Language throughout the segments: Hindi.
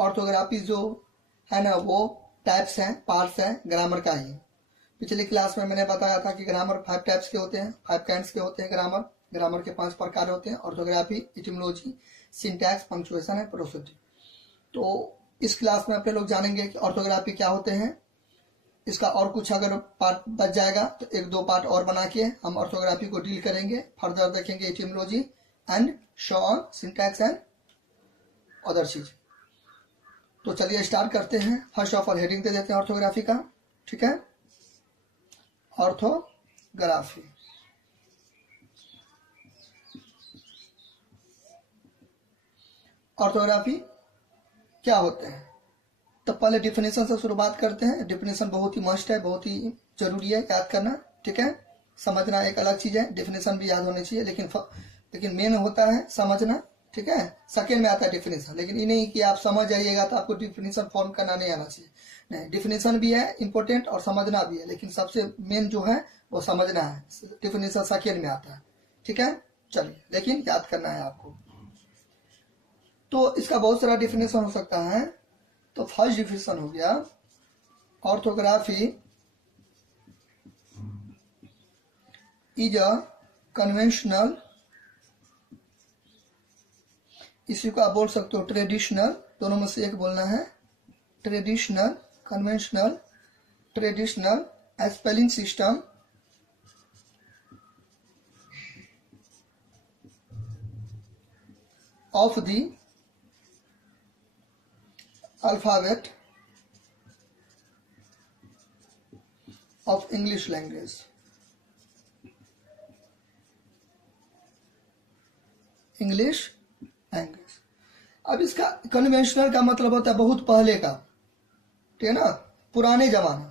ऑर्थोग्राफी जो है ना वो टाइप्स हैं, पार्ट्स हैं ग्रामर का ही। पिछली क्लास में मैंने बताया था कि ग्रामर 5 टाइप्स के होते हैं, 5 काइंड्स के होते हैं ग्रामर के 5 प्रकार होते हैं, ऑर्थोग्राफी, इटिमोलॉजी, सिंटैक्स, पंक्चुएशन है, प्रोसोडिंग। तो इस क्लास में अपने लोग जानेंगे कि ऑर्थोग्राफी क्या होते हैं। इसका और कुछ अगर पार्ट बच जाएगा तो 1-2 पार्ट और बना के हम ऑर्थोग्राफी को डील करेंगे, फर्दर देखेंगे etymology and so on, syntax and other चीज। तो चलिए स्टार्ट करते हैं। फर्स्ट ऑफ ऑल हेडिंग दे देते हैं ऑर्थोग्राफी का, ठीक है। ऑर्थोग्राफी, ऑर्थोग्राफी क्या होते हैं तो पहले डिफिनेशन से शुरुआत करते हैं। डिफिनेशन बहुत ही मस्ट है, बहुत ही जरूरी है याद करना, ठीक है। समझना एक अलग चीज है, डिफिनेशन भी याद होनी चाहिए, लेकिन मेन होता है समझना, ठीक है। सेकेंड में आता है डिफिनेशन, लेकिन ये नहीं कि आप समझ जाइएगा तो आपको डिफिनेशन फॉर्म करना नहीं आना चाहिए। नहीं, डिफिनेशन भी है इंपॉर्टेंट और समझना भी है, लेकिन सबसे मेन जो है वो समझना है। डिफिनेशन सेकेंड में आता है, ठीक है। चलिए लेकिन याद करना है आपको। तो इसका बहुत सारा डिफिनेशन हो सकता है। तो फर्स्ट डिफिनेशन हो गया, ऑर्थोग्राफी इज अ कन्वेंशनल, इसी को आप बोल सकते हो ट्रेडिशनल, दोनों में से एक बोलना है, traditional, conventional, traditional spelling system of the alphabet of English language. English language. अब इसका कन्वेंशनल का मतलब होता है बहुत पहले का, ठीक है ना, पुराने जमाना,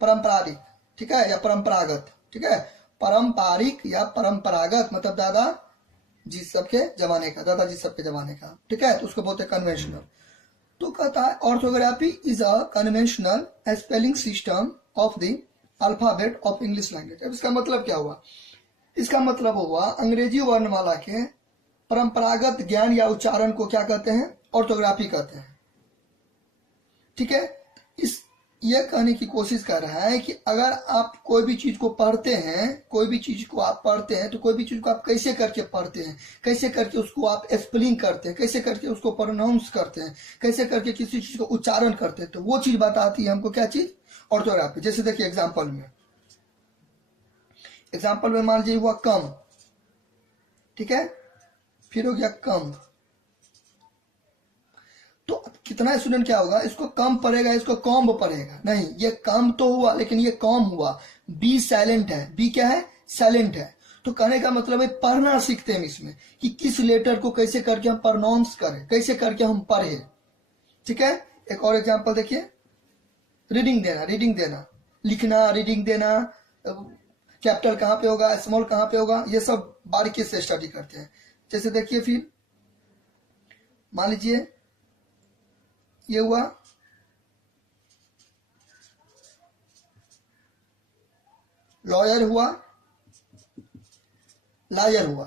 पारंपरिक, ठीक है, या परंपरागत, ठीक है। पारंपरिक या परंपरागत मतलब दादा जी सबके जमाने का, दादाजी सबके जमाने का, ठीक है, तो उसको बोलते हैं कन्वेंशनल। तो कहता है orthography is a conventional spelling system of the alphabet of English language. अब इसका मतलब क्या हुआ? इसका मतलब हुआ अंग्रेजी वर्णमाला के परंपरागत ज्ञान या उच्चारण को क्या कहते हैं? ऑर्थोग्राफी कहते हैं, ठीक है। इस ये कहने की कोशिश कर रहा है कि अगर आप कोई भी चीज को पढ़ते हैं, कोई भी चीज को आप पढ़ते हैं, तो कोई भी चीज को आप कैसे करके पढ़ते हैं, कैसे करके उसको आप स्पेलिंग करते हैं, कैसे करके उसको प्रोनाउंस करते हैं, कैसे करके किसी चीज को उच्चारण करते हैं, तो वो चीज बताती है हमको क्या चीज? ऑर्थोग्राफी। जैसे देखिए एग्जाम्पल में मान लीजिए हुआ कम, ठीक है, फिर हो गया कम, तो कितना स्टूडेंट क्या होगा, इसको कम पढ़ेगा, इसको कॉम्ब पढ़ेगा, नहीं, ये कम तो हुआ लेकिन ये कॉम हुआ। बी साइलेंट है, बी क्या है? साइलेंट है। तो कहने का मतलब है पढ़ना सीखते हैं इसमें कि किस लेटर को कैसे करके हम प्रोनाउंस करें, कैसे करके हम पढ़े, ठीक है। एक और एग्जांपल देखिए, रीडिंग देना, लिखना, रीडिंग देना, कैपिटल कहाँ पे होगा, स्मॉल कहाँ पे होगा, ये सब बारीकी से स्टडी करते हैं। जैसे देखिए फिर मान लीजिए ये हुआ लॉयर, हुआ लायर, हुआ,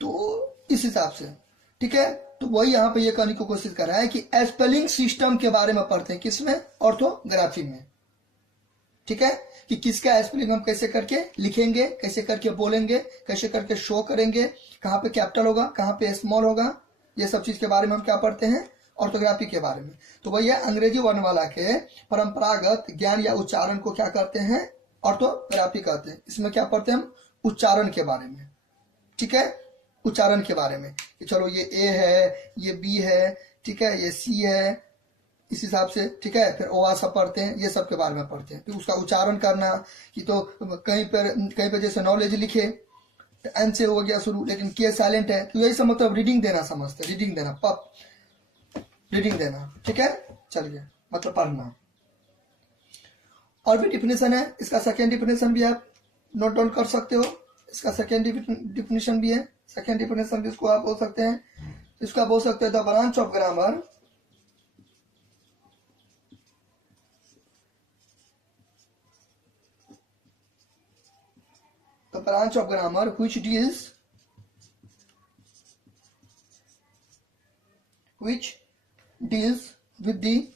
तो इस हिसाब से, ठीक है। तो वही यहां पे ये कहने की कोशिश कर रहा है कि स्पेलिंग सिस्टम के बारे में पढ़ते हैं, किसमें? ऑर्थोग्राफी में, ठीक है, कि किसका स्पेलिंग हम कैसे करके लिखेंगे, कैसे करके बोलेंगे, कैसे करके शो करेंगे, कहाँ पे कैपिटल होगा, कहाँ पे स्मॉल होगा, ये सब चीज के बारे में हम क्या पढ़ते हैं? ऑर्थोग्राफी के बारे में। तो वही है अंग्रेजी वर्णमाला के परंपरागत ज्ञान या उच्चारण को क्या कहते हैं? ऑर्थोग्राफी कहते हैं। इसमें क्या पढ़ते हैं हम? उच्चारण के बारे में, ठीक है, उच्चारण के बारे में कि चलो ये ए है, ये बी है, ठीक है, ये सी है, इस हिसाब से, ठीक है। फिर ओवा सब पढ़ते हैं, ये सब के बारे में पढ़ते हैं। फिर उसका उच्चारण करना कि तो कहीं पर जैसे नॉलेज लिखे तो एन से हो गया शुरू, लेकिन के साइलेंट है, तो यही सब मतलब रीडिंग देना समझते, रीडिंग देना, पप रीडिंग देना, ठीक है। चलिए मतलब पढ़ना। और भी डिफिनेशन है, इसका सेकेंड डिफिनेशन भी आप नोट डाउन कर सकते हो। इसका सेकेंड डिफिनेशन भी है, सेकेंड डिफिनेशन भी इसको आप बोल सकते हैं। इसको आप बोल सकते हैं the branch of grammar which deals which deals with the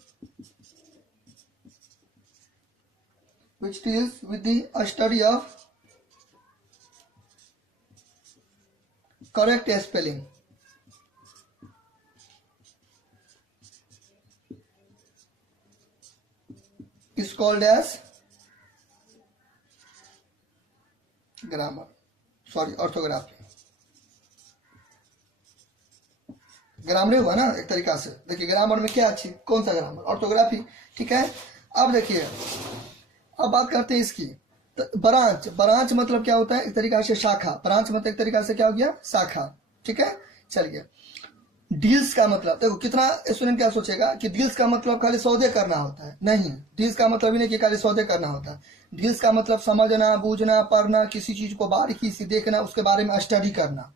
study of correct spelling is called as grammar, sorry orthography. Grammar हुआ ना एक तरीका से। देखिए ग्रामर में क्या अच्छी, कौन सा ग्रामर? ऑर्थोग्राफी। ठीक है, अब देखिए, अब बात करते हैं इसकी। तो ब्रांच, ब्रांच मतलब क्या होता है? एक तरीका से शाखा। ब्रांच मतलब एक तरीका से क्या हो गया? शाखा। ठीक है, चलिए। डील्स का मतलब, देखो कितना स्टूडेंट क्या सोचेगा कि डील्स का मतलब खाली सौदे करना होता है। नहीं, डील्स का मतलब ही नहीं कि खाली सौदे करना होता है। डील्स का मतलब समझना, बूझना, पढ़ना, किसी चीज को बारीकी से देखना, उसके बारे में स्टडी करना।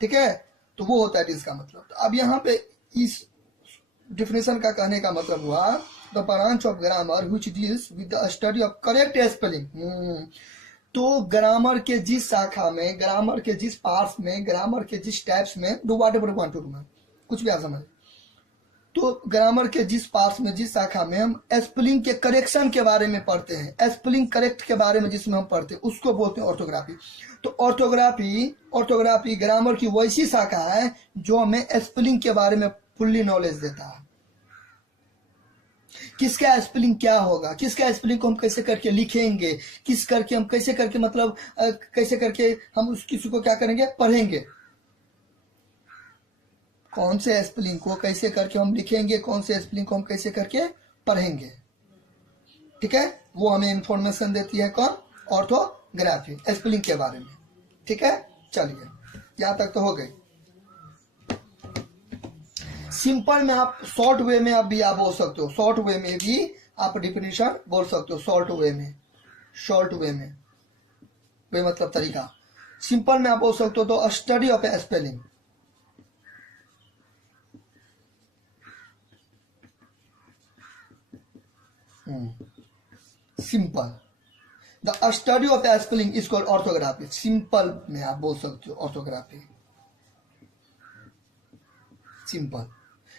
ठीक है, तो वो होता है डील्स का मतलब। तो अब यहाँ पे इस डिफिनेशन का कहने का मतलब हुआ the branch of grammar which deals with the study of correct spelling. तो ग्रामर के जिस शाखा में, ग्रामर के जिस पार्ट्स में, ग्रामर के जिस टाइप्स में, do whatever you want to do, कुछ भी आप समझ। तो ग्रामर के जिस पार्ट्स में, जिस शाखा में हम स्पेलिंग के करेक्शन के बारे में पढ़ते हैं, स्पेलिंग करेक्ट के बारे में जिसमें हम पढ़ते हैं, उसको बोलते हैं ऑर्थोग्राफी। तो ऑर्थोग्राफी ग्रामर की वैसी शाखा है जो हमें स्पेलिंग के बारे में फुल्ली नॉलेज देता है। किसका स्पेलिंग क्या होगा, किसका स्पेलिंग को हम कैसे करके लिखेंगे, किस करके हम कैसे करके मतलब कैसे करके हम उस किसी को क्या करेंगे, पढ़ेंगे। कौन से स्पेलिंग को कैसे करके हम लिखेंगे, कौन से स्पेलिंग को हम कैसे करके पढ़ेंगे। ठीक है, वो हमें इंफॉर्मेशन देती है कौन? ऑर्थोग्राफी, स्पेलिंग के बारे में। ठीक है, चलिए यहां तक तो हो गई। सिंपल में आप, शॉर्ट वे में आप भी आप बोल सकते हो, शॉर्ट वे में भी आप डिफिनेशन बोल सकते हो। शॉर्ट वे में वे मतलब तरीका। सिंपल में आप बोल सकते हो तो study of A spelling, simple. The study of A spelling is called orthography. Simple में आप बोल सकते हो orthography, simple.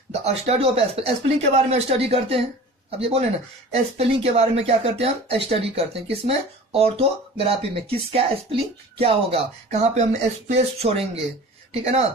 The study of spelling के बारे में स्टडी करते हैं। अब ये बोले ना, स्पेलिंग के बारे में क्या करते हैं हम? स्टडी करते हैं। किसमें? ऑर्थोग्राफी में। किसका स्पेलिंग क्या होगा, कहां पे हम स्पेस छोड़ेंगे, ठीक है ना,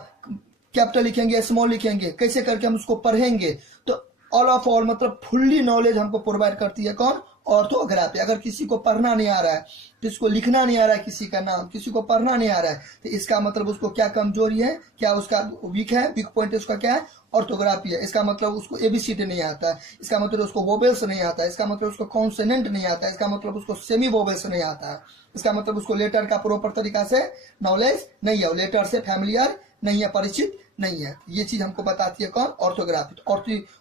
कैपिटल लिखेंगे, स्मॉल लिखेंगे, कैसे करके हम उसको पढ़ेंगे। तो ऑल ऑफ ऑल मतलब फुल्ली नॉलेज हमको प्रोवाइड करती है कौन? ऑर्थोग्राफी। अगर किसी को पढ़ना नहीं आ रहा है, किसी को लिखना नहीं आ रहा है, किसी का नाम, किसी को पढ़ना नहीं आ रहा है, तो इसका मतलब उसको क्या कमजोरी है, क्या उसका वीक है, वीक पॉइंट उसका क्या है? ऑर्थोग्राफी है। इसका मतलब उसको एबीसीडी नहीं आता है, इसका मतलब उसको वोवेल्स नहीं आता है, इसका मतलब उसको कॉन्सोनेंट नहीं आता है, इसका मतलब उसको सेमी वोवेल्स नहीं आता है, इसका मतलब उसको लेटर का प्रॉपर तरीका से नॉलेज नहीं है, लेटर से फैमिलियर नहीं है, परिचित नहीं है। ये चीज हमको बताती है कौन? ऑर्थोग्राफी। तो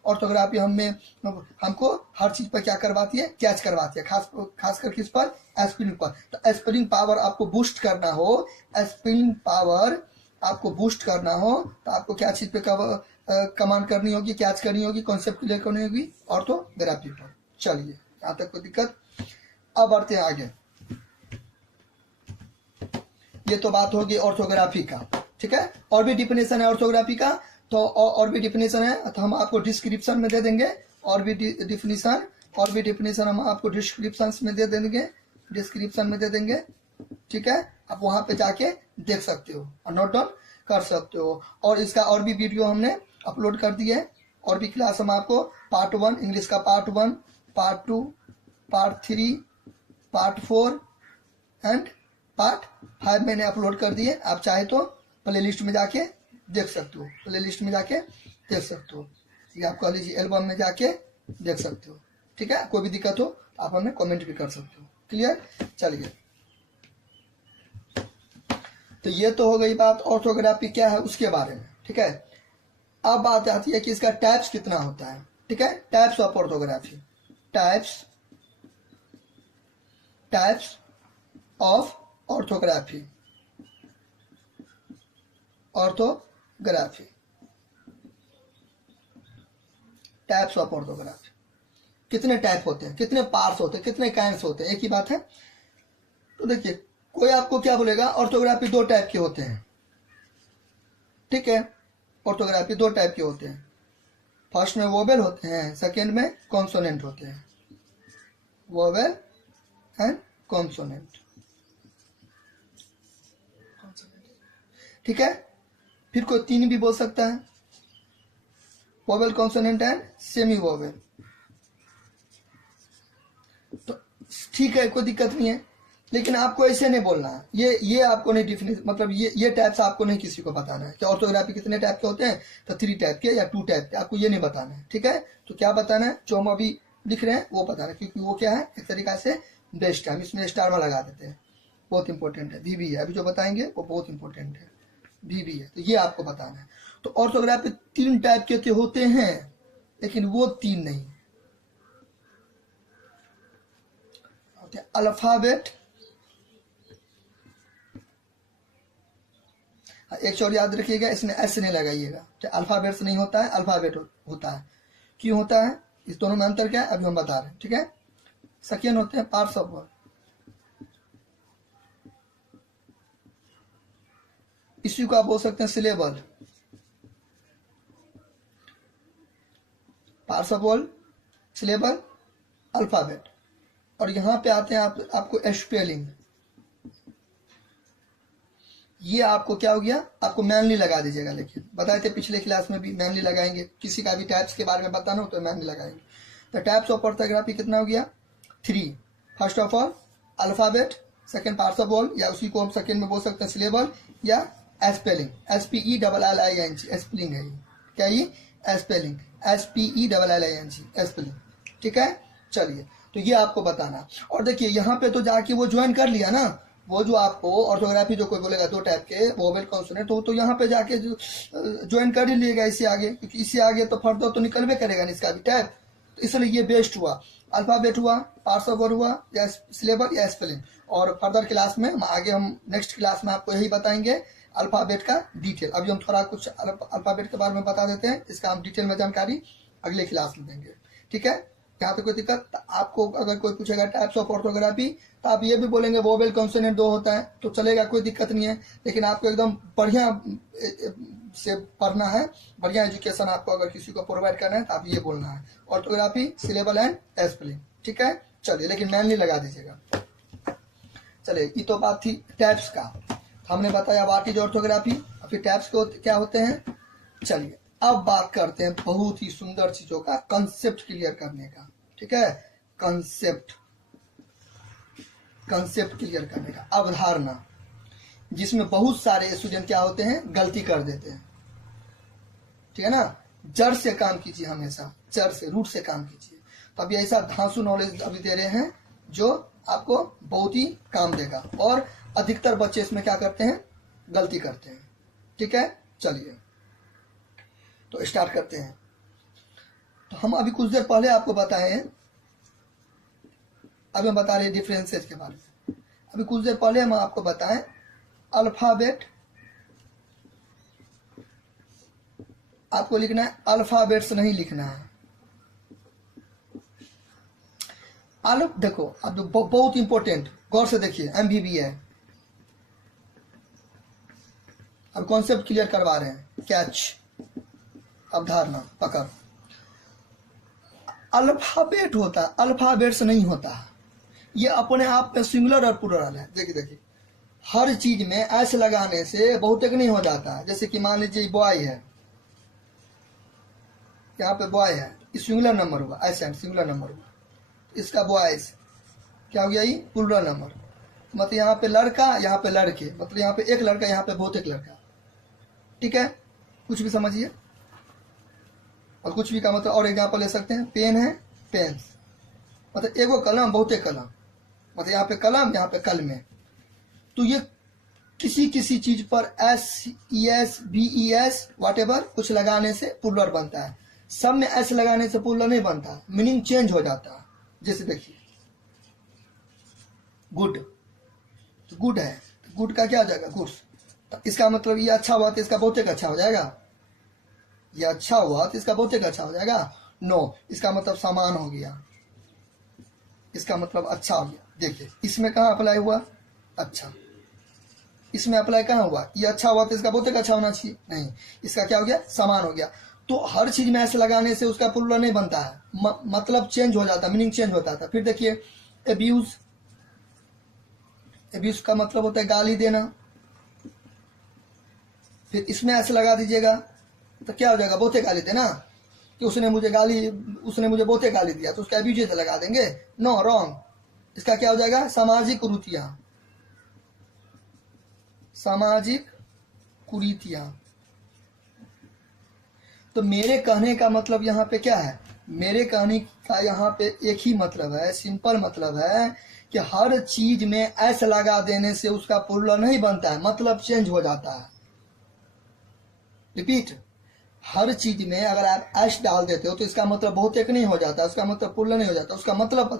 ऑर्थोग्राफी हमको हर चीज पर क्या करवाती है? कैच करवाती है। खासकर किस पर? स्पेलिंग पर। तो स्पेलिंग पावर आपको बूस्ट करना हो, स्पेलिंग पावर आपको बूस्ट करना हो, तो आपको क्या चीज पे कमांड करनी होगी, कैच करनी होगी, कॉन्सेप्ट क्लियर करनी होगी? ऑर्थोग्राफी पर। चलिए यहां तक कोई दिक्कत? अब बढ़ते हैं आगे। ये तो बात होगी ऑर्थोग्राफी का, ठीक है। और भी डिफिनेशन है ऑर्थोग्राफी का, तो और भी डिफिनेशन है, तो हम आपको डिस्क्रिप्शन में दे देंगे। और भी डिफिनेशन हम आपको डिस्क्रिप्शन में दे देंगे, ठीक है। आप वहां पे जाके देख सकते हो और नोट डाउन कर सकते हो। और इसका और भी वीडियो हमने अपलोड कर दिए है। और भी क्लास हम आपको पार्ट 1 इंग्लिश का, part 1, part 2, part 3, part 4 and part 5 मैंने अपलोड कर दिए। आप चाहे तो प्लेलिस्ट में जाके देख सकते हो, या आप कह लीजिए एल्बम में जाके देख सकते हो, ठीक है। कोई भी दिक्कत हो तो आप हमें कमेंट भी कर सकते हो। क्लियर? चलिए, तो ये तो हो गई बात ऑर्थोग्राफी क्या है उसके बारे में, ठीक है। अब बात आती है कि इसका टाइप्स कितना होता है, ठीक है। Types of orthography, types of orthography, types of orthography. कितने टाइप होते हैं, कितने पार्ट्स होते हैं, कितने काइंड्स होते हैं, एक ही बात है। तो देखिए, कोई आपको क्या बोलेगा, ऑर्थोग्राफी 2 टाइप के होते हैं, ठीक है। ऑर्थोग्राफी दो टाइप के होते हैं। फर्स्ट में वोवेल होते हैं, सेकेंड में कॉन्सोनेंट होते हैं। वोवेल एंड कॉन्सोनेंट, ठीक है। फिर कोई तीन भी बोल सकता है, vowel, consonant and semi vowel. तो ठीक है, कोई दिक्कत नहीं है, लेकिन आपको ऐसे नहीं बोलना है। ये आपको नहीं डिफिनेशन, मतलब ये टाइप्स आपको नहीं किसी को बताना है कि ऑर्थोग्राफी कितने टाइप के होते हैं, तो 3 टाइप के या 2 टाइप के, आपको ये नहीं बताना है, ठीक है। तो क्या बताना है, जो हम अभी लिख रहे हैं वो बताना है, क्योंकि वो क्या है, एक तरीका से बेस्ट है, हम इसमें स्टार में लगा देते हैं, बहुत इंपॉर्टेंट है। भी है, अभी जो बताएंगे वो बहुत इंपॉर्टेंट है, भी है, तो ये आपको बताना है। तो ऑर्थोग्राफी 3 टाइप के होते हैं, लेकिन वो 3 नहीं। अल्फाबेट, एक चीज और याद रखिएगा, इसमें एस नहीं लगाइएगा, अल्फाबेट से नहीं होता है, अल्फाबेट होता है। क्यों होता है, इस दोनों में अंतर क्या है अभी हम बता रहे हैं, ठीक है। सेकेंड होते हैं पार्ट्स ऑफ वर्ड, इसी को आप बोल सकते हैं syllable. Parts of word, syllable, alphabet. और यहां पे आते हैं आपको स्पेलिंग। ये आपको क्या हो गया, आपको मैनली लगा दीजिएगा, लेकिन बताए थे पिछले क्लास में भी मैनली लगाएंगे, किसी का भी टाइप्स के बारे में बताना हो तो मैनली लगाएंगे। तो टाइप्स ऑफ ऑर्थोग्राफी कितना हो गया, 3। First of all alphabet, second parts of word, या उसी को हम सेकंड में बोल सकते हैं सिलेबल या स्पेलिंग, SPELLING, स्पेलिंग है ये, क्या ये स्पेलिंग, SPELLING स्पेलिंग, ठीक है। चलिए, तो ये आपको बताना। और देखिए यहाँ पे तो जाके वो ज्वाइन कर लिया ना, वो जो आपको ऑर्थोग्राफी जो कोई बोलेगा 2 टाइप के वोवेल, कॉन्सोनेंट, तो यहाँ पे जाके ज्वाइन कर ही लिएगा इससे आगे, क्योंकि इससे आगे तो फर्दर तो निकलवे करेगा ना इसका भी टाइप, तो इसलिए ये बेस्ट हुआ। अल्फाबेट हुआ, पार्ट्स ऑफ वर्ड हुआ, या सिलेबल या स्पेलिंग। और फर्दर क्लास में हम नेक्स्ट क्लास में आपको यही बताएंगे अल्फाबेट का डिटेल। अभी हम थोड़ा कुछ अल्फाबेट के बारे में बता देते हैं, इसका हम डिटेल में जानकारी अगले क्लास में देंगे, ठीक है। यहाँ पे कोई दिक्कत, आपको अगर कोई पूछेगा टाइप्स ऑफ ऑर्थोग्राफी, तो आप ये भी बोलेंगे वोवेल, कॉन्सोनेंट 2 होता है, तो चलेगा, कोई दिक्कत नहीं है। लेकिन आपको एकदम बढ़िया से पढ़ना है, बढ़िया एजुकेशन आपको अगर किसी को प्रोवाइड करना है तो आप ये बोलना है ऑर्थोग्राफी, सिलेबल एंड स्पेलिंग, ठीक है। चलिए, लेकिन मैनली लगा दीजिएगा। चलिए, ये तो बात थी टाइप्स का, हमने बताया व्हाट इज ऑर्थोग्राफी, फिर टाइप्स को क्या होते हैं। चलिए, अब बात करते हैं बहुत ही सुंदर चीजों का, कंसेप्ट क्लियर करने का, ठीक है। कंसेप्ट क्लियर करने का, अवधारणा, जिसमें बहुत सारे स्टूडेंट क्या होते हैं, गलती कर देते हैं, ठीक है ना। जड़ से काम कीजिए, हमेशा जड़ से, रूट से काम कीजिए। तो अभी ऐसा धांसू नॉलेज अभी दे रहे हैं जो आपको बहुत ही काम देगा, और अधिकतर बच्चे इसमें क्या करते हैं, गलती करते हैं, ठीक है। चलिए, तो स्टार्ट करते हैं। तो हम अभी कुछ देर पहले आपको बताए हैं, अभी हम बता रहे हैं डिफरेंसेस के बारे में। अभी कुछ देर पहले हम आपको बताएं अल्फाबेट, आपको लिखना है अल्फाबेट से नहीं लिखना है। देखो, अब बहुत इंपॉर्टेंट, गौर से देखिए, MVB है। अब कॉन्सेप्ट क्लियर करवा रहे हैं, कैच, अवधारणा, पकड़। अल्फाबेट होता, अल्फाबेट से नहीं होता, ये अपने आप में सिंगुलर और प्लुरल है। देखिए, हर चीज में एस लगाने से बहुत एक नहीं हो जाता। जैसे कि मान लीजिए बॉय है, यहाँ पे बॉय है, सिंगुलर नंबर हुआ, ऐसा सिंगुलर नंबर हुआ, इसका बॉयज क्या हो गया, ये प्लुरल नंबर। मतलब यहाँ पे लड़का, यहाँ पे लड़के, मतलब यहाँ पे एक लड़का, यहाँ पे बहुत एक लड़का, ठीक है। कुछ भी समझिए, और कुछ भी का मतलब और एग्जाम्पल ले सकते हैं, पेन है, पेन्स, मतलब एगो कलम, बहुते कलम, मतलब यहाँ पे कलम, यहाँ पे कलमे। तो ये किसी चीज पर SES BES व्हाटएवर कुछ लगाने से प्लुरल बनता है। सब में S लगाने से प्लुरल नहीं बनता, मीनिंग चेंज हो जाता है। जैसे देखिए, गुड, तो गुड है, तो गुड का क्या हो जाएगा, गुड्स, तो इसका मतलब ये अच्छा हुआ तो इसका बहुत एक अच्छा हो जाएगा, ये अच्छा हुआ तो इसका बहुत एक अच्छा हो जाएगा। नो, इसका मतलब सामान हो गया, इसका मतलब अच्छा हो गया। देखिए, इसमें कहाँ अप्लाई हुआ, अच्छा, इसमें अप्लाई कहाँ हुआ, ये अच्छा हुआ तो इसका बहुतक अच्छा होना चाहिए, नहीं, इसका क्या हो गया, समान हो गया। तो हर चीज में ऐसे लगाने से उसका प्लूरल नहीं बनता है, मतलब चेंज हो जाता, मीनिंग चेंज होता था। फिर देखिए एब्यूज, एब्यूज का मतलब होता है गाली देना, फिर इसमें ऐसे लगा दीजिएगा तो क्या हो जाएगा, बहुते गाली देना, कि उसने मुझे बहुते गाली दिया, तो उसका एब्यूज से लगा देंगे, नो रॉन्ग। इसका क्या हो जाएगा, सामाजिक कुरीतियां, सामाजिक कुरीतियां। तो मेरे कहने का मतलब यहाँ पे क्या है, मेरे कहने का यहाँ पे एक ही मतलब है, सिंपल मतलब है कि हर चीज में एस लगा देने से उसका प्लूरल नहीं बनता है, मतलब चेंज हो जाता है। रिपीट, हर चीज में अगर आप एस डाल देते हो तो इसका मतलब बहुत एक नहीं हो जाता, उसका मतलब प्लूरल नहीं हो जाता, उसका मतलब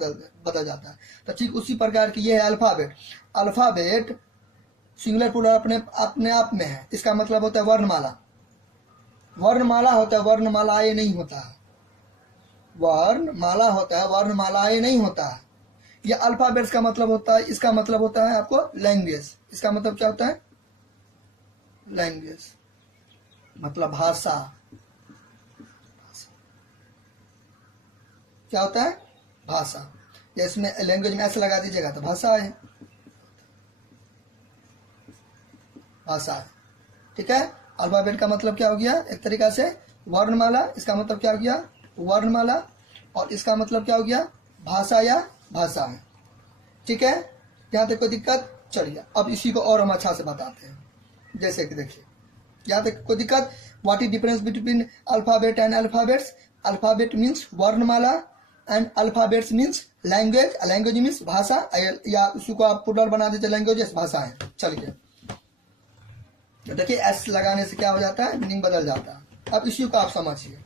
बदल जाता है। तो ठीक उसी प्रकार की ये है अल्फाबेट। अल्फाबेट सिंगुलर प्लूरल अपने आप में है, इसका मतलब होता है वर्णमाला। वर्णमाला होता है, वर्णमालाएं नहीं होता है, वर्णमाला होता है, वर्णमालाएं नहीं होता है। ये अल्फाबेट्स का मतलब होता है, इसका मतलब होता है आपको लैंग्वेज। इसका मतलब क्या होता है, लैंग्वेज मतलब भाषा। क्या होता है, भाषा। या इसमें लैंग्वेज में ऐसे लगा दीजिएगा तो भाषा है, भाषा है। ठीक है, अल्फाबेट का मतलब क्या हो गया, एक तरीका से वर्णमाला, इसका मतलब क्या हो गया, वर्णमाला, और इसका मतलब क्या हो गया, भाषा या भाषा है। ठीक है, यहाँ तक कोई दिक्कत, चलिए अब इसी को और हम अच्छा से बताते हैं। जैसे कि देखिए यहाँ तक कोई दिक्कत, what is difference between alphabet and alphabets. Alphabet means वर्णमाला and alphabets means language. Language means भाषा, या उसी को आप प्लूरल बना देते, लैंग्वेज भाषा है। चलिए तो देखिए एस लगाने से क्या हो जाता है, मीनिंग बदल जाता है। अब इसी को आप समझिए,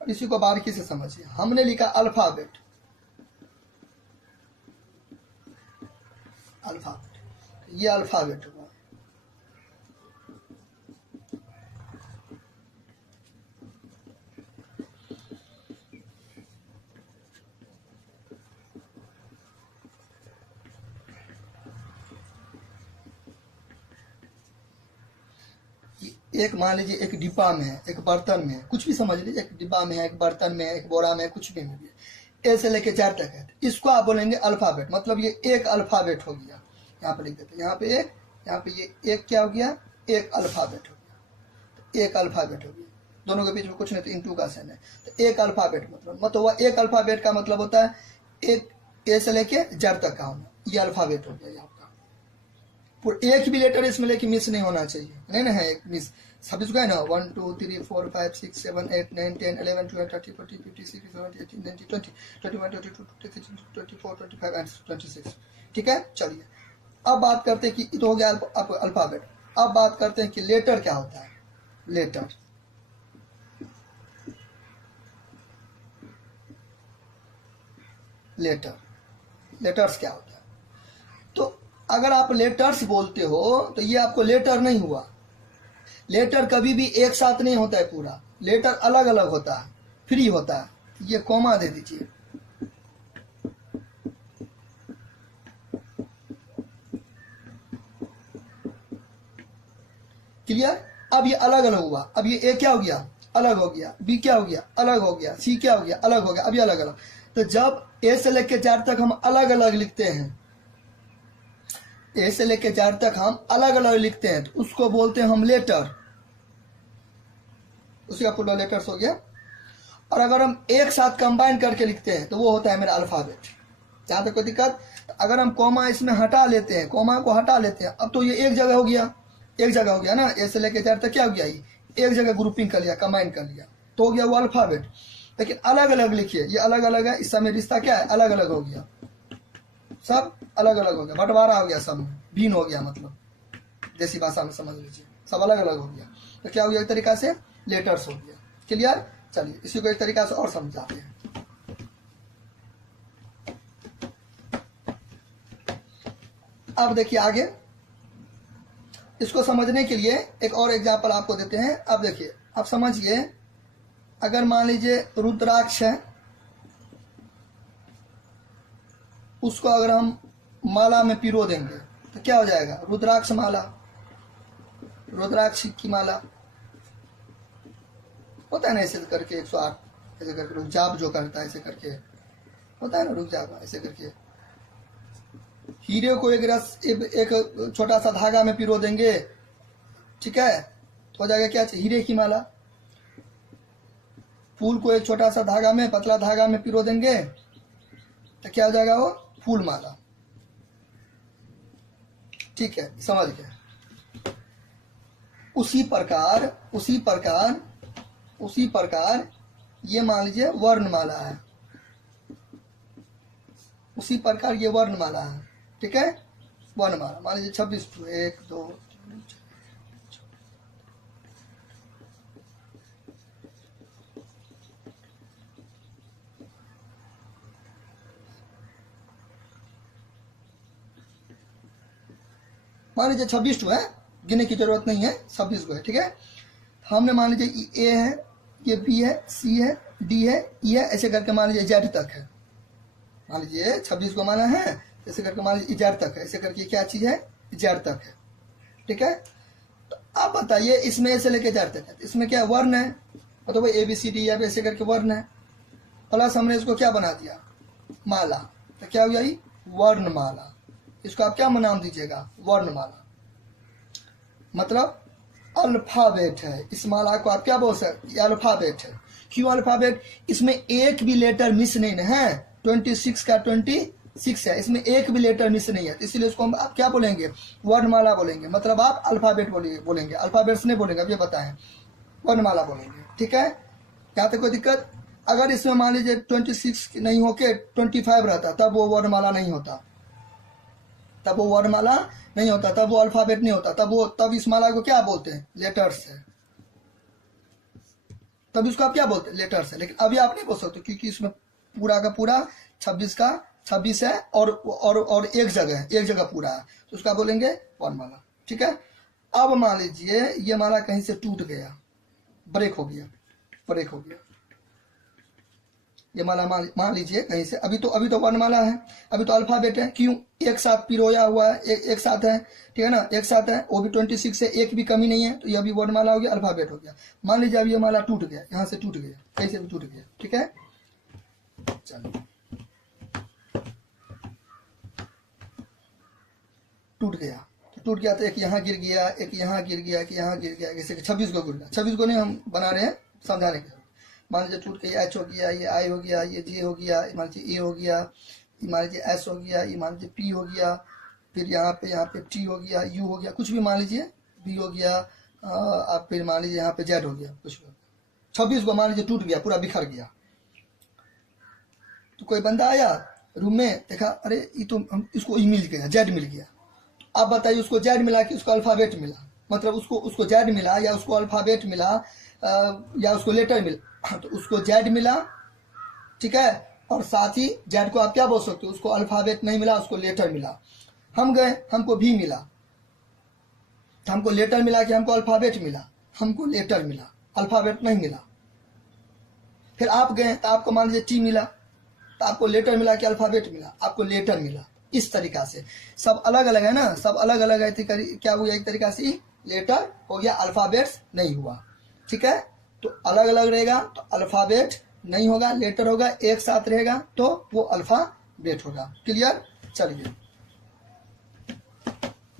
अब इसी को बारीकी से समझिए। हमने लिखा अल्फाबेट, अल्फाबेट, ये अल्फाबेट हुआ। एक मान लीजिए एक डिब्बा में है, एक बर्तन में है, कुछ भी समझ लीजिए, एक डिब्बा में है, एक बर्तन में है, एक बोरा में है, कुछ भी में ए से लेके जेड तक है। इसको आप बोलेंगे अल्फाबेट, मतलब ये एक अल्फाबेट हो गया। यहाँ पे लिख देते हैं, यहाँ पे एक, यहाँ पे ये एक क्या हो गया, एक अल्फाबेट हो गया। एक अल्फाबेट हो गया, दोनों के बीच में कुछ नहीं तो इनटू का साइन है। तो एक अल्फाबेट मतलब वह एक अल्फाबेट का मतलब होता है एक ए से लेके जेड तक का होना, ये अल्फाबेट हो गया। एक भी लेटर इसमें लेके मिस नहीं होना चाहिए, नहीं ना है एक मिस, सब इसको है ना 1 2 3 4 5 6 7 8 9 10 11 12 13 14 15 16 17 18 19 20 21 22 23 24 25 एंड 26। ठीक है, चलिए अब बात करते हैं कि तो हो गया अल्फाबेट। अब बात करते हैं कि लेटर क्या होता है। लेटर, लेटर, लेटर्स क्या होता है। तो अगर आप लेटर्स बोलते हो तो ये आपको लेटर नहीं हुआ। लेटर कभी भी एक साथ नहीं होता है पूरा, लेटर अलग अलग होता है, फ्री होता है। ये कॉमा दे दीजिए, क्लियर। अब ये अलग अलग हुआ, अब ये ए क्या हो गया, अलग हो गया, बी क्या हो गया, अलग हो गया, सी क्या हो गया, अलग हो गया। अब ये अलग अलग, तो जब ए से लेकर जेड तक हम अलग अलग लिखते हैं, ए से लेकर जेड तक हम अलग अलग लिखते हैं, तो उसको बोलते हैं हम लेटर, उसका पूरा लेटर्स हो गया। और अगर हम एक साथ कंबाइन करके लिखते हैं तो वो होता है मेरा अल्फाबेट। जहां तक कोई दिक्कत, अगर हम कॉमा इसमें हटा लेते हैं, कॉमा को हटा लेते हैं, अब तो ये एक जगह हो गया, एक जगह हो गया ना, ए से लेकर जेड तक क्या हो गया, ये एक जगह ग्रुपिंग कर लिया, कंबाइन कर लिया, तो हो गया वो अल्फाबेट। लेकिन अलग अलग लिखिए, ये अलग अलग है, इस समय रिश्ता क्या है, अलग अलग हो गया, सब अलग अलग हो गया, बंटवारा हो गया, सब भिन्न हो गया, मतलब देसी भाषा में समझ लीजिए, सब अलग अलग हो गया। तो क्या हो गया, एक तरीका से लेटर्स हो गया। क्लियर, चलिए इसी को एक तरीका से और समझाते हैं। अब देखिए आगे, इसको समझने के लिए एक और एग्जांपल आपको देते हैं। अब देखिए, आप समझिए, अगर मान लीजिए रुद्राक्ष है, उसको अगर हम माला में पिरो देंगे तो क्या हो जाएगा, रुद्राक्ष माला, रुद्राक्ष की माला होता है ना, ऐसे करके 108 ऐसे करके रुक जाप जो करता है ऐसे करके होता है ना, रुक जाप ऐसे करके। हीरे को एक रस एक छोटा सा धागा में पिरो देंगे, ठीक है, तो हो जाएगा क्या, हीरे की माला। फूल को एक छोटा सा धागा में, पतला धागा में पिरो देंगे तो क्या हो जाएगा, वो फूल माला। ठीक है, समझ गए। उसी प्रकार ये मान लीजिए वर्णमाला है, उसी प्रकार ये वर्णमाला है, ठीक है, वर्णमाला मान लीजिए 26 1 2 3 4 मान लीजिए 26 है, गिनने की जरूरत नहीं है, 26 को है, ठीक है। हमने मान लीजिए ए है, ये बी है, सी है, डी है, ई है, ऐसे करके मान लीजिए जेड तक है। मान लीजिए 26 को माना है, ऐसे करके मान लीजिए जेड तक है, ऐसे करके क्या चीज है, जेड तक है, ठीक है। तो आप बताइए इसमें ऐसे लेके जेड तक है, इसमें क्या वर्ण है, मतलब ए बी सी डी ऐसे करके वर्ण है, प्लस हमने इसको क्या बना दिया, माला, तो क्या हो गई, वर्णमाला। इसको आप क्या नाम दीजिएगा, वर्णमाला, मतलब अल्फाबेट है। इस माला को आप क्या बोल सकते, अल्फाबेट है। क्यों अल्फाबेट, इसमें एक भी लेटर मिस नहीं है, 26 का 26 है, इसमें एक भी लेटर मिस नहीं है, इसलिए इसको हम आप क्या बोलेंगे, वर्णमाला बोलेंगे। मतलब आप अल्फाबेट बोलेंगे, अल्फाबेट्स नहीं बोलेंगे, अब ये बताएं, वर्णमाला बोलेंगे, ठीक है। यहाँ तक कोई दिक्कत। अगर इसमें मान लीजिए 26 नहीं होके 25 रहता, तब वो वर्णमाला नहीं होता, तब वो वर्णमाला नहीं होता, तब वो अल्फाबेट नहीं होता, तब इस माला को क्या बोलते हैं, लेटर्स है, तब इसको आप क्या बोलते हैं, लेटर्स है। लेकिन अभी आप नहीं बोल सकते, क्योंकि इसमें पूरा का पूरा 26 का 26 है, और एक जगह पूरा है, तो उसका बोलेंगे वर्णमाला, ठीक है। अब मान लीजिए ये माला कहीं से टूट गया, ब्रेक हो गया, ये माला मान लीजिए कहीं से, अभी तो वर्णमाला है, अभी तो अल्फाबेट है, क्यों, एक साथ पिरोया हुआ है, एक साथ है, ठीक है ना, एक साथ है, वो भी 26 से एक भी कमी नहीं है, तो ये भी वर्णमाला हो गया, अल्फाबेट हो गया। मान लीजिए अब ये माला टूट गया, यहाँ से टूट गया, कहीं से भी टूट गया, ठीक है। चलो टूट गया तो एक यहाँ गिर गया, एक यहाँ गिर गया, एक यहाँ गिर गया, जैसे 26 को गिर गया, 26 को नहीं हम बना रहे हैं समझाने के। मान लीजिए टूट के एच हो गया, ये आई हो गया, ये जे हो गया, मान लीजिए ए हो गया, ये मान लीजिए एस हो गया, ये मान लीजिए पी हो गया, फिर यहाँ पे टी हो गया, यू हो गया, कुछ भी मान लीजिए, बी हो गया, आप फिर मान लीजिए यहाँ पे जेड हो गया, कुछ भी। 26 को मान लीजिए टूट गया, पूरा बिखर गया। तो कोई बंदा आया रूम में, देखा अरे ये तो इसको ई मिल गया, जेड मिल गया। आप बताइए उसको जेड मिला कि उसको अल्फाबेट मिला, मतलब उसको जेड मिला या उसको अल्फाबेट मिला या उसको लेटर मिला, तो उसको जेड मिला, ठीक है। और साथ ही जेड को आप क्या बोल सकते हो, उसको अल्फाबेट नहीं मिला, उसको लेटर मिला। हम गए, हमको भी मिला, तो हमको लेटर मिला कि हमको अल्फाबेट मिला, हमको लेटर मिला, अल्फाबेट नहीं मिला। फिर आप गए तो आपको मान लीजिए टी मिला, तो आपको लेटर मिला कि अल्फाबेट मिला, आपको लेटर मिला। इस तरीका से सब अलग अलग है ना, सब अलग अलग है, क्या हुआ, एक तरीका से लेटर हो गया, अल्फाबेट्स नहीं हुआ, ठीक है। तो अलग अलग रहेगा तो अल्फाबेट नहीं होगा, लेटर होगा, एक साथ रहेगा तो वो अल्फाबेट होगा। क्लियर, चलिए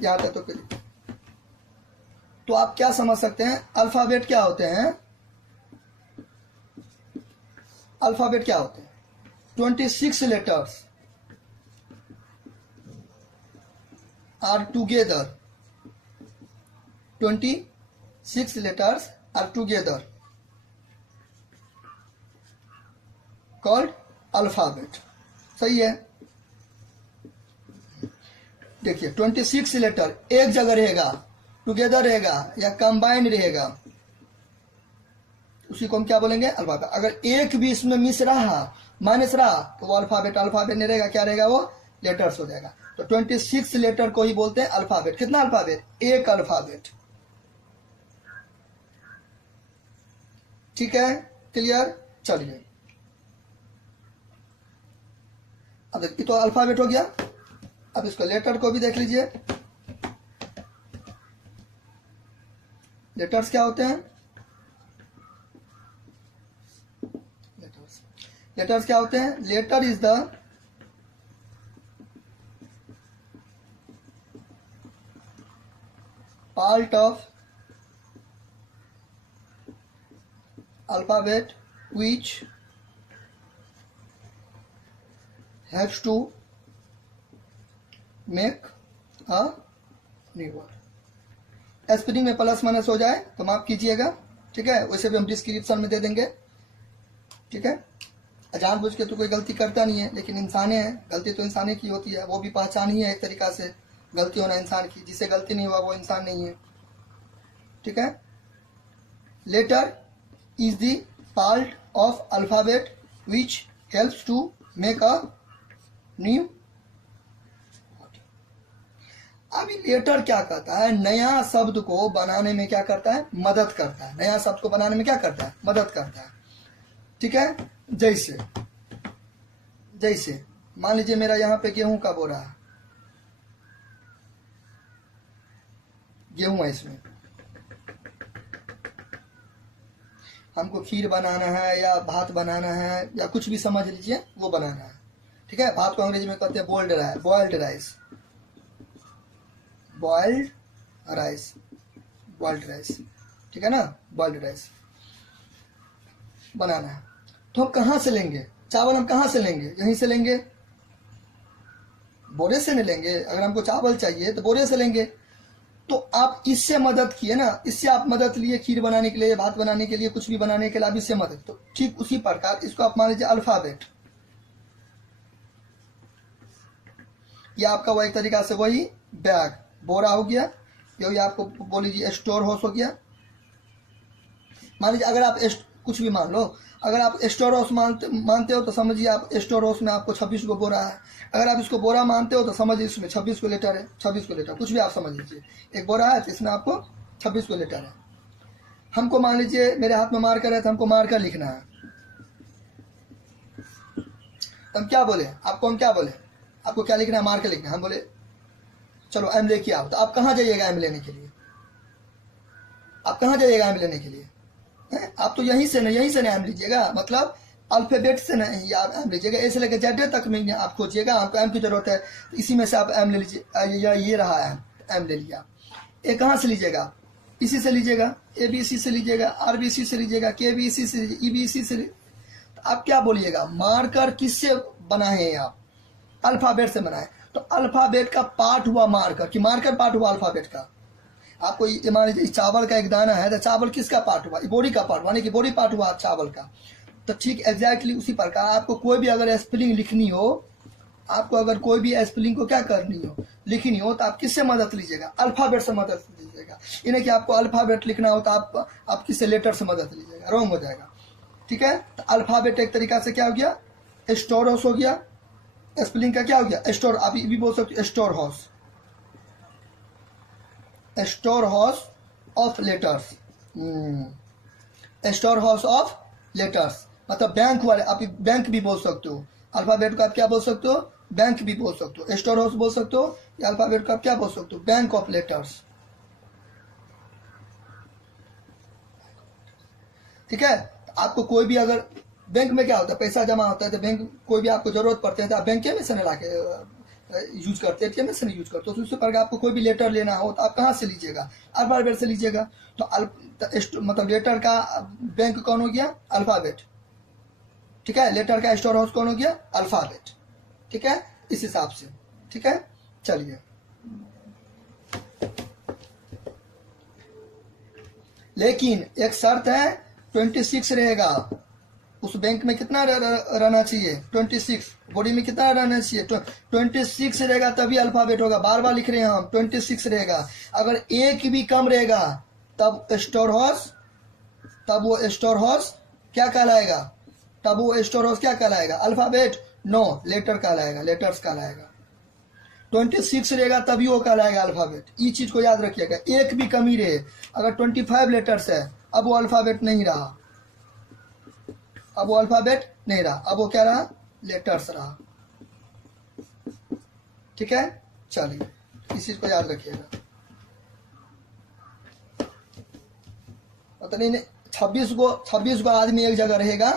यहां तक तो क्लियर। तो आप क्या समझ सकते हैं, अल्फाबेट क्या होते हैं, अल्फाबेट क्या होते हैं, 26 letters are together, 26 letters are together called alphabet। सही है। देखिए 26 लेटर एक जगह रहेगा, टुगेदर रहेगा या कंबाइंड रहेगा, उसी को हम क्या बोलेंगे, अल्फाबेट। अगर एक भी इसमें मिस रहा, माइनस रहा, तो वो अल्फाबेट नहीं रहेगा, क्या रहेगा, वो लेटर्स हो जाएगा। तो 26 लेटर को ही बोलते हैं अल्फाबेट। कितना अल्फाबेट, एक अल्फाबेट, ठीक है, क्लियर। चलिए अब देखिए, तो अल्फाबेट हो गया। अब इसको लेटर को भी देख लीजिए, लेटर्स क्या होते हैं? लेटर्स क्या होते हैं? Letter is the part of alphabet which has to make a new word. Spelling में प्लस माइनस हो जाए तो माफ कीजिएगा, ठीक है, वैसे भी हम डिस्क्रिप्शन में दे देंगे, ठीक है। जानबूझ के तो कोई गलती करता नहीं है, लेकिन इंसाने हैं, गलती तो इंसाने की होती है, वो भी पहचान ही है एक तरीका से गलती होना इंसान की। जिसे गलती नहीं हुआ वो इंसान नहीं है, ठीक है। Letter is the part of alphabet which helps to make a new. अभी लेटर क्या करता है? नया शब्द को बनाने में क्या करता है? मदद करता है। नया शब्द को बनाने में क्या करता है? मदद करता है, ठीक है। जैसे जैसे मान लीजिए मेरा यहाँ पे गेहूं का बोरा है, गेहूं है, इसमें हमको खीर बनाना है या भात बनाना है या कुछ भी समझ लीजिए वो बनाना है, ठीक है। भात को अंग्रेजी में कहते हैं boiled rice, boiled rice, boiled rice, boiled rice, ठीक है ना। बॉइल्ड राइस बनाना है तो हम कहाँ से लेंगे चावल? हम कहाँ से लेंगे? यहीं से लेंगे, बोरे से नहीं लेंगे। अगर हमको चावल चाहिए तो बोरे से लेंगे। तो आप इससे मदद किए ना, इससे आप मदद लिए खीर बनाने के लिए, भात बनाने के लिए, कुछ भी बनाने के लिए आप इससे मदद। तो ठीक उसी प्रकार इसको आप मान लीजिए अल्फाबेट, या आपका वही तरीका से वही बैग, बोरा हो गया, यही आपको बोल लीजिए स्टोर हाउस हो गया। मान लीजिए अगर आप कुछ भी मान लो, अगर आप स्टोर हाउस मानते हो तो समझिए आप स्टोर हाउस में आपको 26 को बोरा है। अगर आप इसको बोरा मानते हो तो समझिए इसमें 26 को लेटर है, 26 को लेटर, कुछ भी आप समझ लीजिए। एक बोरा है तो इसमें आपको 26 को लेटर है। हमको मान लीजिए मेरे हाथ में मार्कर है तो हमको मार्कर लिखना है, तो हम क्या बोले? आपको हम क्या बोले? आपको क्या लिखना है? मार्कर लिखना है। हम बोले चलो एम लेके आओ। तो आप कहाँ जाइएगा एम लेने के लिए? आप कहाँ जाइएगा एम लेने के लिए? आप तो यहीं से ना एम लीजिएगा, मतलब अल्फाबेट से नहीं आप एम लीजिएगा। ऐसे लेकर जेड तक में आप खोजिएगा, आपको एम की जरूरत है तो इसी में से आप एम ले लीजिए। ये रहा एम ले लिया। ए कहाँ से लीजिएगा? इसी से लीजिएगा, ए बी सी से लीजिएगा, आर बी सी से लीजिएगा, के बी सी से, ई बी सी से। तो आप क्या बोलिएगा? मार्कर किससे बनाए हैं आप? अल्फाबेट से बनाए। तो अल्फाबेट का पार्ट हुआ मार्कर, कि मार्कर पार्ट हुआ अल्फाबेट का। आपको मान लीजिए चावल का एक दाना है तो चावल किसका पार्ट हुआ? बोरी का पार्ट, माने कि बोरी पार्ट हुआ चावल का। तो ठीक एग्जैक्टली उसी प्रकार आपको कोई भी अगर स्पेलिंग लिखनी हो, आपको अगर कोई भी स्पेलिंग को क्या करनी हो, लिखनी हो, तो आप किससे मदद लीजिएगा? अल्फाबेट से मदद लीजिएगा। इन्हें कि आपको अल्फाबेट लिखना हो तो आप किससे? लेटर से मदद लीजिएगा, रॉन्ग हो जाएगा, ठीक है। तो अल्फाबेट एक तरीका से क्या हो गया? स्टोर हाउस हो गया। स्पेलिंग का क्या हो गया? स्टोर। आप ये भी बोल सकते हो store house, store house of letters, store house of letters, मतलब बैंक वाले। आप बैंक भी बोल सकते हो। अल्फाबेट को आप क्या बोल सकते हो? बैंक भी बोल सकते हो। स्टोर हाउस बोल सकते हो, या अल्फाबेट को आप क्या बोल सकते हो? बैंक ऑफ लेटर्स, ठीक है। आपको कोई भी अगर बैंक में क्या होता है, पैसा जमा होता है तो बैंक कोई भी आपको जरूरत पड़ते हैं तो आप बैंक में से ला के यूज करते हैं, एटीएम से नहीं यूज करते। तो उसी प्रकार आपको कोई भी लेटर लेना हो तो आप कहाँ से लीजिएगा? अल्फाबेट से लीजिएगा। तो मतलब लेटर का बैंक कौन हो गया? अल्फाबेट, ठीक है। लेटर का स्टोर हाउस कौन हो गया? अल्फाबेट, ठीक है। इस हिसाब से, ठीक है। चलिए, लेकिन एक शर्त है, 26 रहेगा। उस बैंक में कितना रहना चाहिए? 26। बॉडी में कितना रहना चाहिए? 26 रहेगा तभी अल्फाबेट होगा। बार बार लिख रहे हैं हम, 26 रहेगा। अगर एक भी कम रहेगा तब स्टोर हाउस, तब वो स्टोर हाउस क्या कहलाएगा? तब वो स्टोर हाउस क्या कहलाएगा? अल्फाबेट? नो, लेटर कहलाएगा, लेटर्स कहलाएगा। 26 रहेगा तभी वो कहलाएगा अल्फाबेट। ये चीज को याद रखिएगा। एक भी कमी रहे, अगर 25 लेटर्स है, अब वो अल्फाबेट नहीं रहा, अब वो अल्फाबेट नहीं रहा, अब वो क्या रहा? लेटर्स रहा, ठीक है। चलिए, इस चीज को याद रखिएगा। मतलब नहीं, 26 गो आदमी एक जगह रहेगा,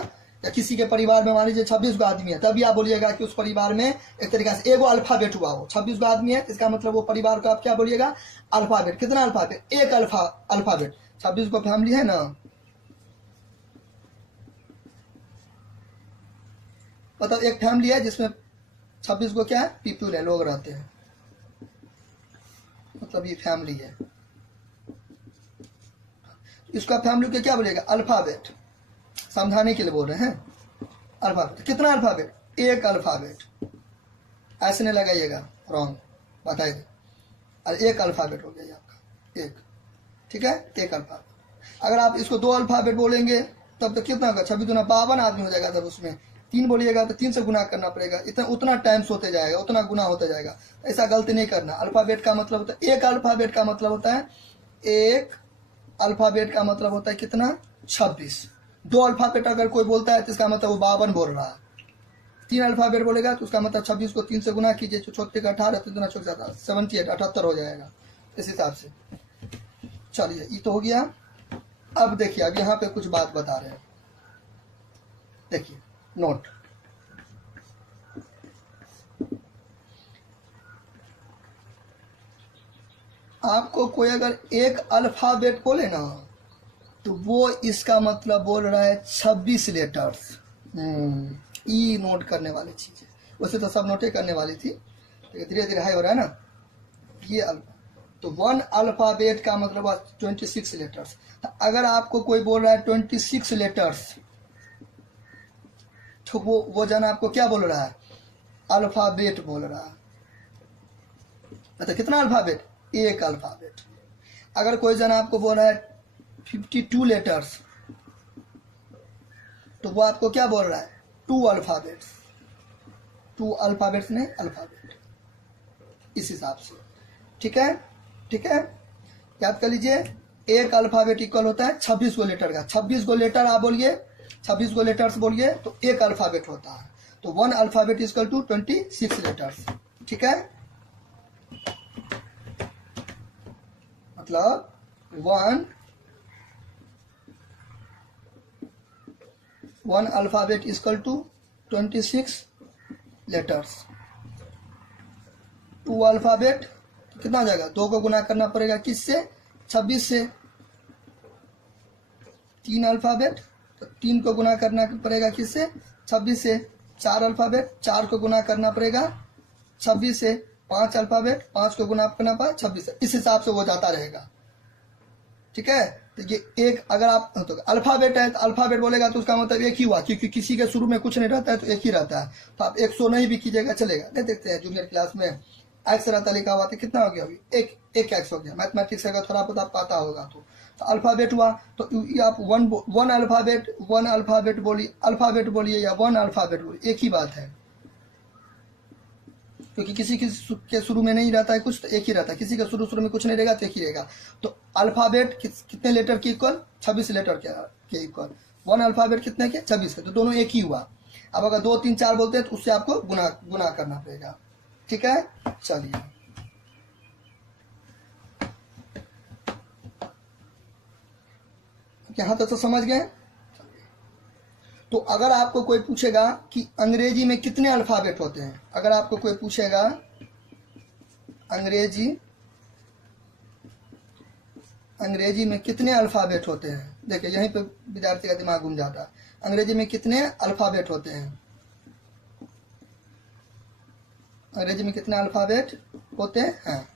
या किसी के परिवार में मान लीजिए 26 गो आदमी है, तभी आप बोलिएगा कि उस परिवार में एक तरीका से एगो अल्फाबेट हुआ हो। 26 गो आदमी है, इसका मतलब वो परिवार को आप क्या बोलिएगा, अल्फाबेट। कितना अल्फाबेट, एक अल्फाबेट। 26 गो फैमिली है ना, मतलब एक फैमिली है जिसमें 26 गो क्या है, पीपल है, लोग रहते हैं, मतलब ये फैमिली है। इसका फैमिली को क्या बोलिएगा, अल्फाबेट। समझाने के लिए बोल रहे हैं, अल्फाबेट। कितना अल्फाबेट, एक अल्फाबेट। ऐसे नहीं लगाइएगा, रॉन्ग बताइए। और एक अल्फाबेट हो गया ये आपका, एक। ठीक है, एक अल्फाबेट। अगर आप इसको 2 अल्फाबेट बोलेंगे तब तो कितना होगा, 26 दूना 52 आदमी हो जाएगा। तब उसमें 3 बोलिएगा तो 3 से गुना करना पड़ेगा, इतना उतना टाइम्स होते जाएगा, उतना गुना होता जाएगा। ऐसा गलती नहीं करना। अल्फाबेट का मतलब होता है, एक अल्फाबेट का मतलब होता है, एक अल्फाबेट का मतलब होता है कितना, 26। 2 अल्फाबेट अगर कोई बोलता है तो इसका मतलब वो 52 बोल रहा है। 3 अल्फाबेट बोलेगा तो उसका मतलब 26 को 3 से गुना कीजिए, छोटे का 18 तो इतना छोटा 78 78 हो जाएगा, इस हिसाब से। चलिए, ये तो हो गया। अब देखिए, अब यहाँ पे कुछ बात बता रहे हैं, देखिए नोट। आपको कोई अगर एक अल्फाबेट बोले ना, तो वो इसका मतलब बोल रहा है 26 लेटर्स। ई नोट करने वाली चीज है। वैसे तो सब नोटे करने वाली थी, लेकिन धीरे धीरे हाई हो रहा है ना। ये तो 1 अल्फाबेट का मतलब 26 लेटर्स। तो अगर आपको कोई बोल रहा है 26 लेटर्स, तो वो जन आपको क्या बोल रहा है, अल्फाबेट बोल रहा है। मतलब कितना अल्फाबेट, एक अल्फाबेट। अगर कोई जन आपको बोल रहा है 52 लेटर्स, तो वो आपको क्या बोल रहा है, 2 अल्फाबेट्स। 2 अल्फाबेट्स ने अल्फाबेट, इस हिसाब से। ठीक है, ठीक है, याद कर लीजिए। एक अल्फाबेट इक्वल होता है 26 गो लेटर का। 26 गो लेटर आप बोलिए, 26 गो लेटर्स बोलिए तो एक अल्फाबेट होता है। तो 1 अल्फाबेट इक्वल टू 26 लेटर्स। ठीक है, मतलब 1 alphabet equal to 26 letters. 2 alphabet कितना हो जाएगा, 2 को गुना करना पड़ेगा किससे, 26 से। 3 अल्फाबेट, तो 3 को गुना करना पड़ेगा किससे, 26 से। 4 अल्फाबेट, 4 को गुना करना पड़ेगा 26 से। 5 अल्फाबेट, 5 को गुना करना पड़ेगा 26 से। इस हिसाब से वो जाता रहेगा। ठीक है, तो ये एक, अगर आप तो अल्फाबेट है तो अल्फाबेट बोलेगा तो उसका मतलब एक ही हुआ, क्योंकि किसी के शुरू में कुछ नहीं रहता है तो एक ही रहता है। तो आप 100 नहीं भी कीजिएगा चलेगा। नहीं देखते हैं जूनियर क्लास में एक्स रहता लिखा हुआ, तो कितना हो गया अभी, एक एक्स हो गया। मैथमेटिक्स अगर थोड़ा बहुत पता होगा तो अल्फाबेट हुआ। तो आप वन अल्फाबेट बोलिए या 1 अल्फाबेट बोलिए, एक ही बात है। क्योंकि किसी के शुरू में नहीं रहता है कुछ, तो एक ही रहता है। किसी के शुरू में कुछ नहीं रहेगा तो एक ही रहेगा। तो अल्फाबेट कितने लेटर के इक्वल, 26 लेटर के इक्वल। 1 अल्फाबेट कितने के, 26 के। तो दोनों एक ही हुआ। अब अगर 2 3 4 बोलते हैं तो उससे आपको गुना करना पड़ेगा। ठीक है, चलिए। यहां तक तो समझ गए। तो अगर आपको कोई पूछेगा कि अंग्रेजी में कितने अल्फाबेट होते हैं, अगर आपको कोई पूछेगा अंग्रेजी में कितने अल्फाबेट होते हैं, देखिए यहीं पे विद्यार्थी का दिमाग घूम जाता है। अंग्रेजी में कितने अल्फाबेट होते हैं, अंग्रेजी में कितने अल्फाबेट होते हैं।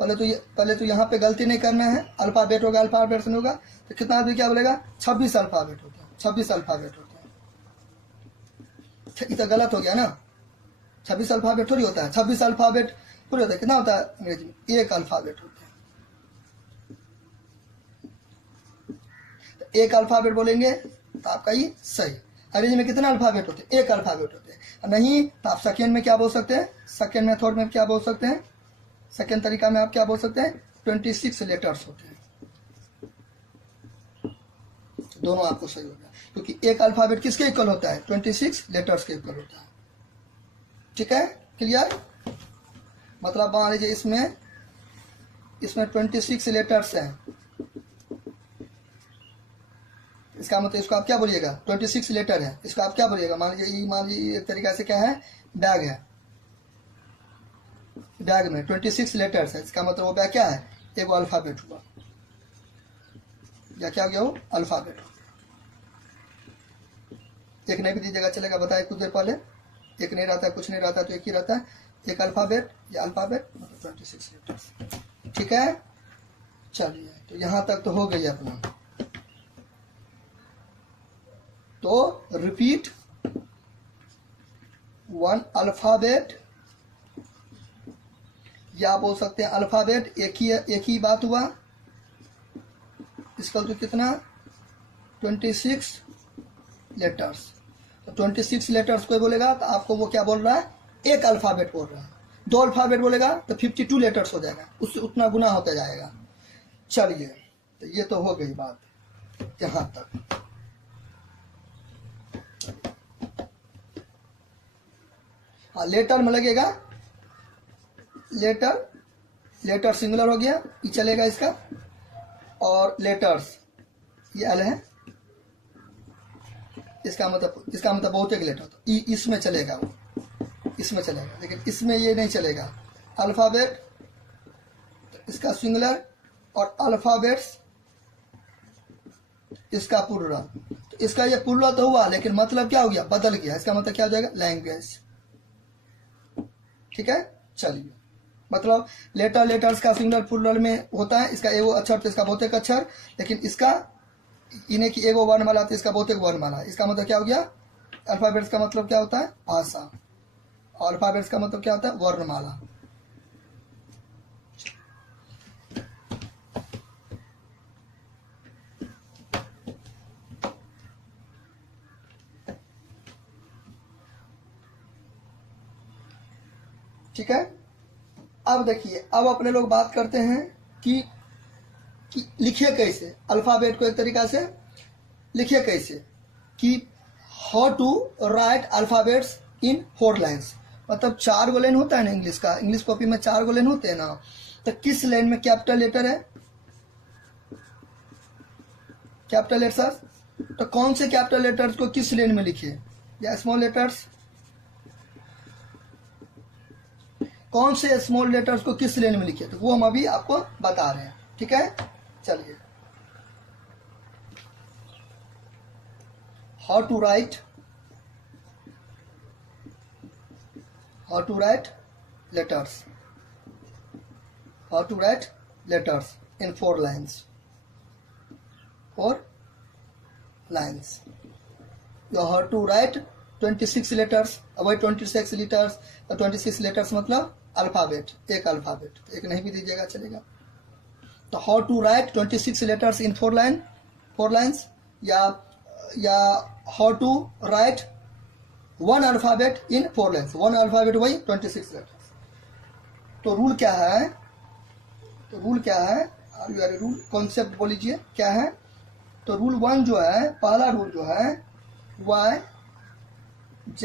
पहले तो यहाँ पे गलती नहीं करना है। अल्फाबेट होगा, अल्फाबेट से नहीं होगा तो कितना आदमी क्या बोलेगा, 26 अल्फाबेट होते हैं। 26 अल्फाबेट होते हैं। ये तो गलत हो गया ना। 26 अल्फाबेट थोड़ी होता है। 26 अल्फाबेट पूरे होता है। कितना होता है अंग्रेजी में, 1 अल्फाबेट होता है। तो 1 अल्फाबेट बोलेंगे तो आपका ये सही। अंग्रेजी में कितने अल्फाबेट होते हैं, 1 अल्फाबेट होते हैं। नहीं तो आप सेकेंड में क्या बोल सकते हैं, सेकेंड मेथड में क्या बोल सकते हैं, सेकेंड तरीका में आप क्या बोल सकते हैं, 26 लेटर्स होते हैं। दोनों आपको सही होगा, क्योंकि 1 अल्फाबेट किसके इक्वल होता है, 26 लेटर्स के इक्वल होता है। ठीक है, क्लियर। मतलब मान लीजिए इसमें 26 लेटर्स हैं, इसका मतलब इसको आप क्या बोलिएगा, 26 लेटर है, इसको आप क्या बोलिएगा, मान लीजिए एक तरीका से क्या है, बैग है, बैग में 26 लेटर्स है, इसका मतलब वो बैग क्या है, एक अल्फाबेट हुआ, या क्या हो गया, वो अल्फाबेट हो। एक नहीं भी दीजिएगा चलेगा, बताए कुछ देर पहले, एक नहीं रहता, कुछ नहीं रहता, तो एक ही रहता है, एक अल्फाबेट या अल्फाबेट मतलब 26 लेटर्स। ठीक है, चलिए, तो यहां तक तो हो गई अपना। तो रिपीट वन अल्फाबेट, या बोल सकते हैं अल्फाबेट, एक ही बात हुआ, इसका तो कितना 26 लेटर्स। तो 26 लेटर्स कोई बोलेगा तो आपको वो क्या बोल रहा है, एक अल्फाबेट बोल रहा है। 2 अल्फाबेट बोलेगा तो 52 लेटर्स हो जाएगा, उससे उतना गुना होता जाएगा। चलिए, तो ये तो हो गई बात यहां तक। हाँ, लेटर में लगेगा, लेटर सिंगुलर हो गया, ये चलेगा इसका, और लेटर्स ये एल है, इसका मतलब बहुत एक लेटर, तो इसमें चलेगा, वो इसमें चलेगा, लेकिन इसमें ये नहीं चलेगा। अल्फाबेट इसका सिंगुलर, और अल्फाबेट्स इसका प्लूरल। तो इसका ये प्लूरल तो हुआ, लेकिन मतलब क्या हो गया, बदल गया। इसका मतलब क्या हो जाएगा, लैंग्वेज। ठीक है, चलिए, मतलब लेटर्स का सिंगुलर प्लूरल में होता है, इसका एगो अक्षर तो इसका बहुतेक अक्षर, लेकिन इसका इन्हें की एगो वर्णमाला तो इसका बहुतेक वर्णमाला। इसका मतलब क्या हो गया, अल्फाबेट्स का मतलब क्या होता है, भाषा, और अल्फाबेट्स का मतलब क्या होता है, वर्णमाला। ठीक है, अब देखिए, अब अपने लोग बात करते हैं कि लिखिए कैसे अल्फाबेट को, एक तरीका से लिखिए कैसे, कि how to write alphabets in 4 lines. मतलब 4 गो लाइन होता है ना इंग्लिश का, इंग्लिश कॉपी में 4 गो लाइन होते हैं ना, तो किस लाइन में कैपिटल लेटर है, कैपिटल लेटर्स, तो कौन से कैपिटल लेटर्स को किस लाइन में लिखिए, या स्मॉल लेटर्स, कौन से स्मॉल लेटर्स को किस लाइन में लिखिए, तो वो हम अभी आपको बता रहे हैं। ठीक है, चलिए, how to write letters, how to write letters in 4 lines, 4 lines. You how to write 26 letters, अब 26 लेटर्स, 26 लेटर्स मतलब अल्फाबेट, एक अल्फाबेट, एक नहीं भी दीजिएगा चलेगा। तो how to write 26 letters in 4 lines, या how to write 1 alphabet in 4 lines, 1 alphabet वही 26 लेटर्स। तो रूल क्या है, रूल कॉन्सेप्ट बोल लीजिए क्या है। तो रूल 1 जो है, पहला रूल जो है, Y Z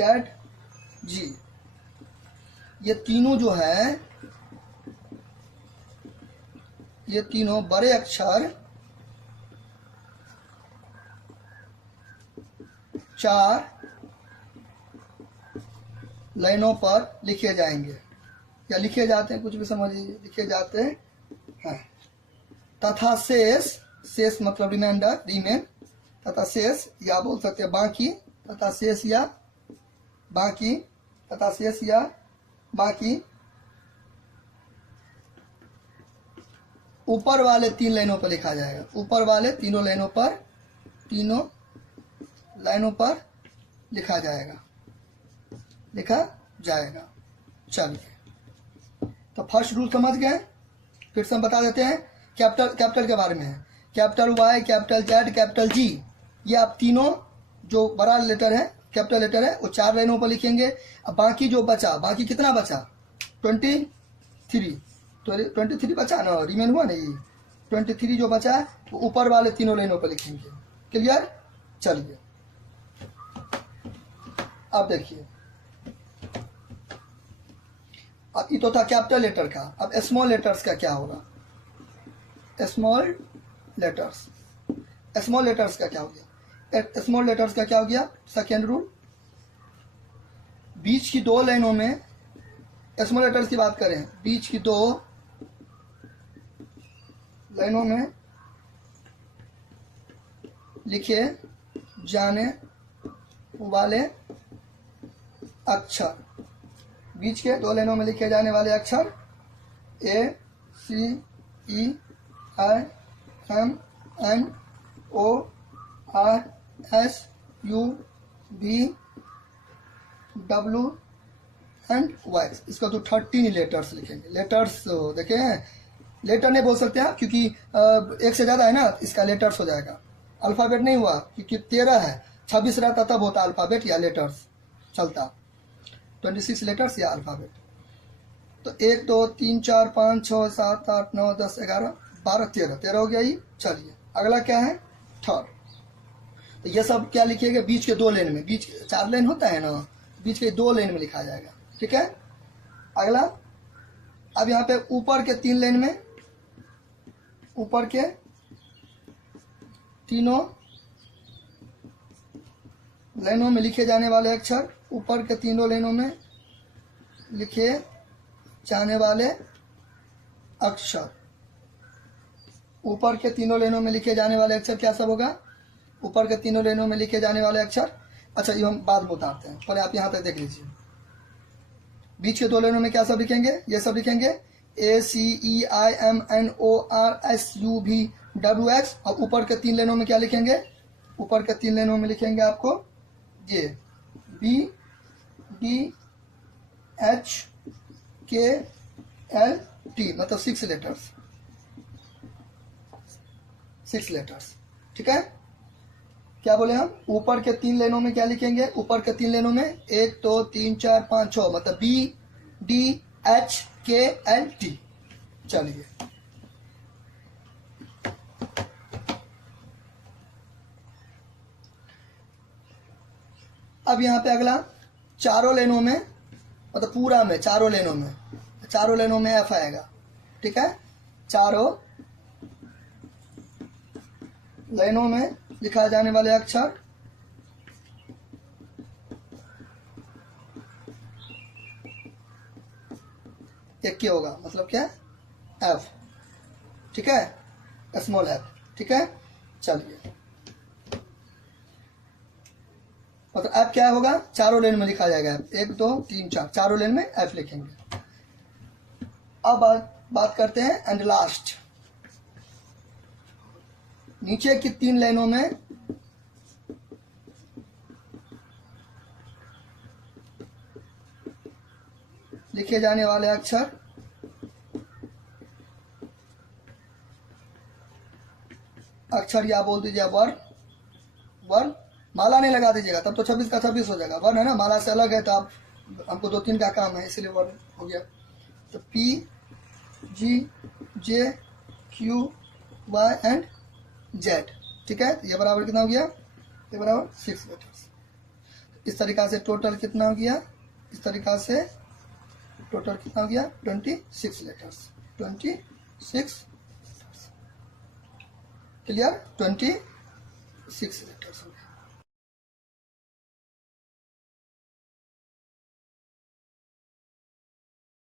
G, ये तीनों जो है, ये तीनों बड़े अक्षर 4 लाइनों पर लिखे जाएंगे, या लिखे जाते हैं, कुछ भी समझ लीजिए, लिखे जाते हैं। तथा शेष मतलब रिमेन, तथा शेष, या बोल सकते हैं बाकी, तथा शेष या बाकी, ऊपर वाले 3 लाइनों पर लिखा जाएगा, ऊपर वाले तीनों लाइनों पर लिखा जाएगा। चलिए, तो फर्स्ट रूल समझ गए, फिर से हम बता देते हैं। कैपिटल के बारे में है, capital Y, capital Z, capital G, ये आप तीनों जो बड़ा लेटर है, कैपिटल लेटर है, वो 4 लाइनों पर लिखेंगे। अब बाकी जो बचा, बाकी कितना बचा, 23, तो 23 बचा ना, रिमेन हुआ नहीं, 23 जो बचा है वो ऊपर वाले तीनों लाइनों पर लिखेंगे। क्लियर, चलिए, अब देखिए, अब ये तो था कैपिटल लेटर का। अब स्मॉल लेटर्स का क्या होगा, स्मॉल लेटर्स का क्या हो गया, स्मॉल लेटर्स का क्या हो गया? Second rule. बीच की दो लाइनों में, स्मॉल लेटर्स की बात करें, बीच की दो लाइनों में लिखे जाने वाले अक्षर, बीच के दो लाइनों में लिखे जाने वाले अक्षर A, C, E, I, M, N, O, R, S, U, V, W and Y. इसका तो 13 लेटर्स लिखेंगे। लेटर्स देखें, लेटर नहीं बोल सकते हैं क्योंकि एक से ज्यादा है ना, इसका लेटर्स हो जाएगा। अल्फाबेट नहीं हुआ क्योंकि 13 है, 26 रहता तब होता अल्फाबेट या लेटर्स चलता, 26 लेटर्स या अल्फाबेट। तो 1 2 3 4 5 6 7 8 9 10 11 12 13 हो गया ये। चलिए अगला क्या है? थर्ड। तो ये सब क्या लिखिएगा? बीच के दो लाइन में, बीच 4 लाइन होता है ना, बीच के 2 लाइन में लिखा जाएगा। ठीक है। अगला, अब यहाँ पे ऊपर के 3 लाइन में, ऊपर के तीनों लाइनों में लिखे जाने वाले अक्षर, ऊपर के तीनों लाइनों में लिखे जाने वाले अक्षर, ऊपर के तीनों लाइनों में लिखे जाने वाले अक्षर क्या सब होगा? ऊपर के तीनों लाइनों में लिखे जाने वाले अक्षर। अच्छा ये हम बाद में उतारते हैं, पहले आप यहां तक देख लीजिए। बीच के 2 लाइनों में क्या सब लिखेंगे? ये सब लिखेंगे A, C, E, I, M, N, O, R, S, U, V, W, X. और ऊपर के 3 लाइनों में क्या लिखेंगे? ऊपर के 3 लाइनों में लिखेंगे आपको ये बी, डी, एच, के, एल, टी, मतलब 6 लेटर्स, 6 लेटर्स। ठीक है। क्या बोले हम? ऊपर के 3 लाइनों में क्या लिखेंगे? ऊपर के 3 लाइनों में 1 2 3 4 5 6, मतलब बी, डी, एच, के, एल, टी। चलिए अब यहां पे अगला, चारों लाइनों में, मतलब पूरा में चारों लाइनों में एफ आएगा। ठीक है। चारों लाइनों में लिखा जाने वाले अक्षर एक क्या होगा? मतलब क्या? एफ। ठीक है, स्मॉल एफ। ठीक है। चलिए मतलब एफ क्या होगा? चारों लाइन में लिखा जाएगा। 1 2 3 4, चारों लाइन में एफ लिखेंगे। अब बात करते हैं एंड लास्ट, नीचे की 3 लाइनों में लिखे जाने वाले अक्षर या बोल दीजिए वर्ण। माला नहीं लगा दीजिएगा, तब तो 26 का 26 हो जाएगा। वर्ण है ना, माला से अलग है, तो आप हमको 2 3 का काम है, इसलिए वर्ण हो गया। तो P, G, J, Q, Y and Z. ठीक है। ये बराबर कितना हो गया? ये बराबर 6 लेटर्स। इस तरीका से टोटल कितना हो गया? इस तरीका से टोटल कितना हो गया? 26 लेटर्स। 26 क्लियर? 26 लेटर्स।